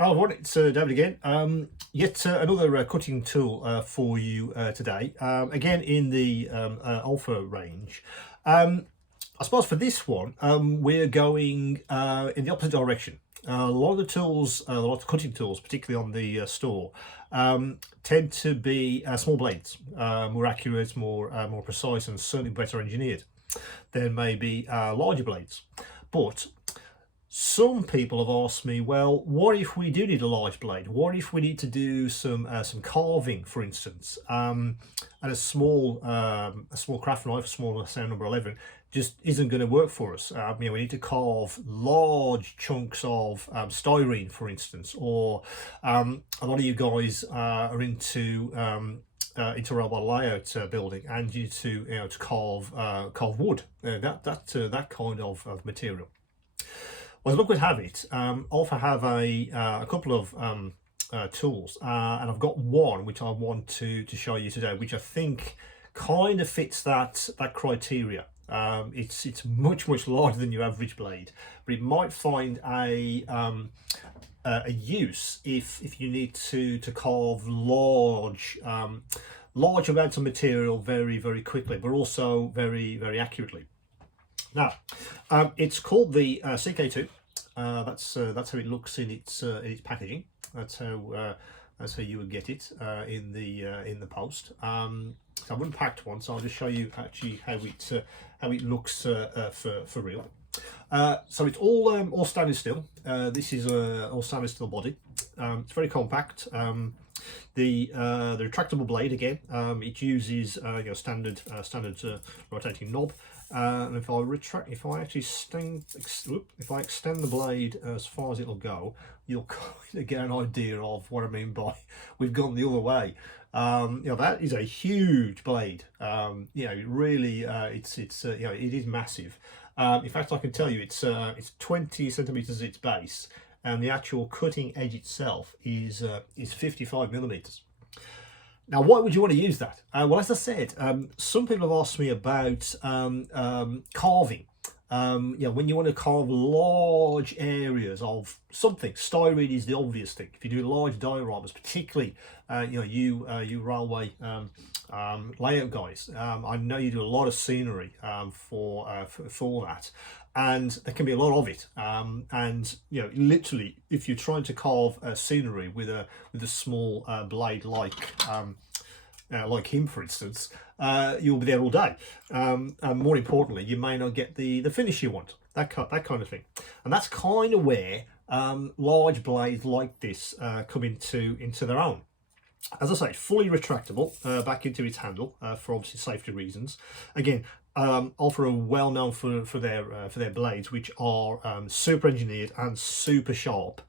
Oh, right, it's David again. Yet another cutting tool for you today. Again in the OLFA range. I suppose for this one, we're going in the opposite direction. A lot of the tools, a lot of cutting tools, particularly on the store, tend to be small blades, more accurate, more precise, and certainly better engineered than maybe larger blades. But some people have asked me, well, what if we do need a large blade? What if we need to do some carving, for instance, and a small craft knife, a small sound number 11, just isn't going to work for us. We need to carve large chunks of styrene, for instance, or a lot of you guys are into robot layout building, and you to carve wood, that kind of material. Well, as luck would have it, OLFA have a couple of tools, and I've got one which I want to show you today, which I think kind of fits that criteria. It's much larger than your average blade, but it might find a use if you need to carve large amounts of material very quickly, but also very accurately. Now, it's called the CK2. That's how it looks in its packaging. That's how you would get it in the post. So I've unpacked one, so I'll just show you actually how it looks for real. So it's all stainless steel. This is all stainless steel body. It's very compact. The retractable blade, again, it uses standard rotating knob. And if I extend the blade as far as it'll go, you'll kind of get an idea of what I mean by we've gone the other way. That is a huge blade. Really, it is massive. In fact, I can tell you it's 20 centimeters at its base, and the actual cutting edge itself is 55 millimeters. Now, why would you want to use that? Well, as I said, some people have asked me about carving. When you want to carve large areas of something, styrene is the obvious thing. If you do large dioramas, particularly, you railway layout guys, I know you do a lot of scenery for that. And there can be a lot of it, and literally, if you're trying to carve scenery with a small blade like him, for instance, you'll be there all day. And more importantly, you may not get the finish you want. That kind of thing, and that's kind of where large blades like this come into their own. As I say, fully retractable back into its handle for obviously safety reasons. Again, OLFA are well known for their blades, which are super engineered and super sharp.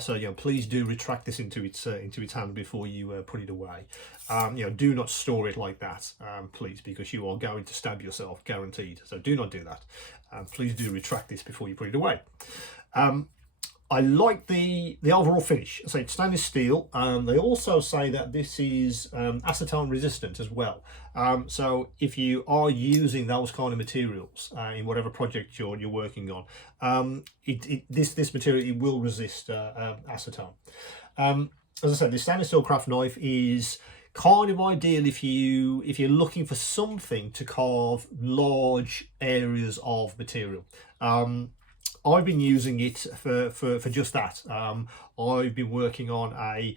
So please do retract this into its hand before you put it away. Do not store it like that, please, because you are going to stab yourself, guaranteed. So do not do that. Please do retract this before you put it away. I like the overall finish. So it's stainless steel. They also say that this is acetone resistant as well. So if you are using those kind of materials in whatever project you're working on, this material, it will resist acetone. As I said, the stainless steel craft knife is kind of ideal if you're looking for something to carve large areas of material. I've been using it for just that. I've been working on a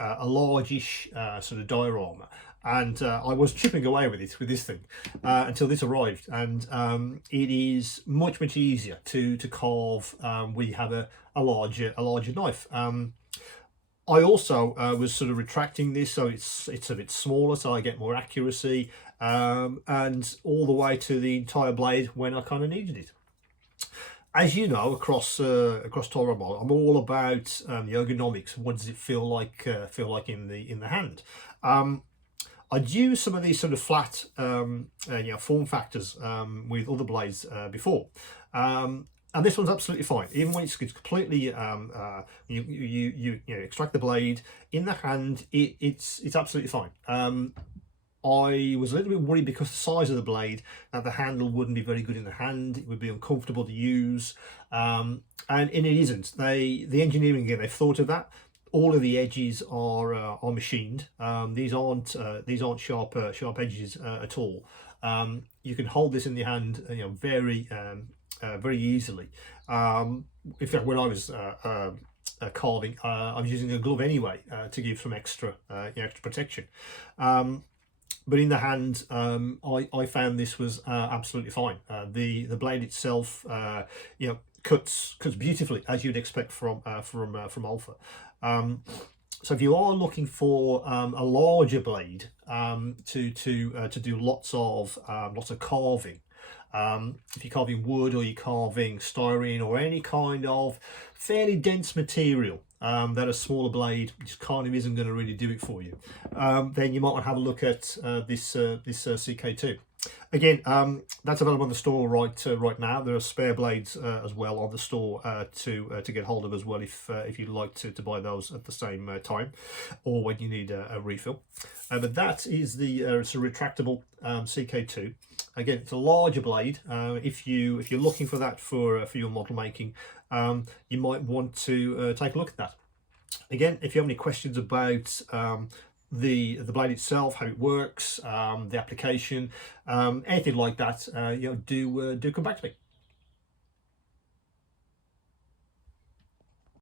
largish sort of diorama, and I was chipping away with this thing until this arrived, and it is much easier to carve when you have a larger knife. I also was sort of retracting this, so it's a bit smaller, so I get more accuracy, and all the way to the entire blade when I kind of needed it. As you know, across toy robot, I'm all about the ergonomics. What does it feel like in the hand? I'd used some of these sort of flat form factors with other blades before, and this one's absolutely fine. Even when it's completely you extract the blade in the hand, it's absolutely fine. I was a little bit worried because the size of the blade, that the handle wouldn't be very good in the hand. It would be uncomfortable to use, and it isn't. The engineering, again, they've thought of that. All of the edges are machined. These aren't sharp edges at all. You can hold this in your hand, very easily. In fact, when I was carving, I was using a glove anyway to give some extra protection. But in the hand, I found this was absolutely fine. The blade itself, cuts beautifully, as you'd expect from OLFA. So if you are looking for a larger blade to do lots of carving, if you're carving wood or you're carving styrene or any kind of fairly dense material, that a smaller blade just kind of isn't going to really do it for you, then you might want to have a look at this CK2. Again, that's available on the store right now. There are spare blades as well on the store to get hold of as well, if you'd like to buy those at the same time, or when you need a refill. But that is it's a retractable CK2. Again, it's a larger blade. If you're looking for that for your model making, you might want to take a look at that. Again, if you have any questions about the blade itself, how it works, the application, anything like that, do come back to me.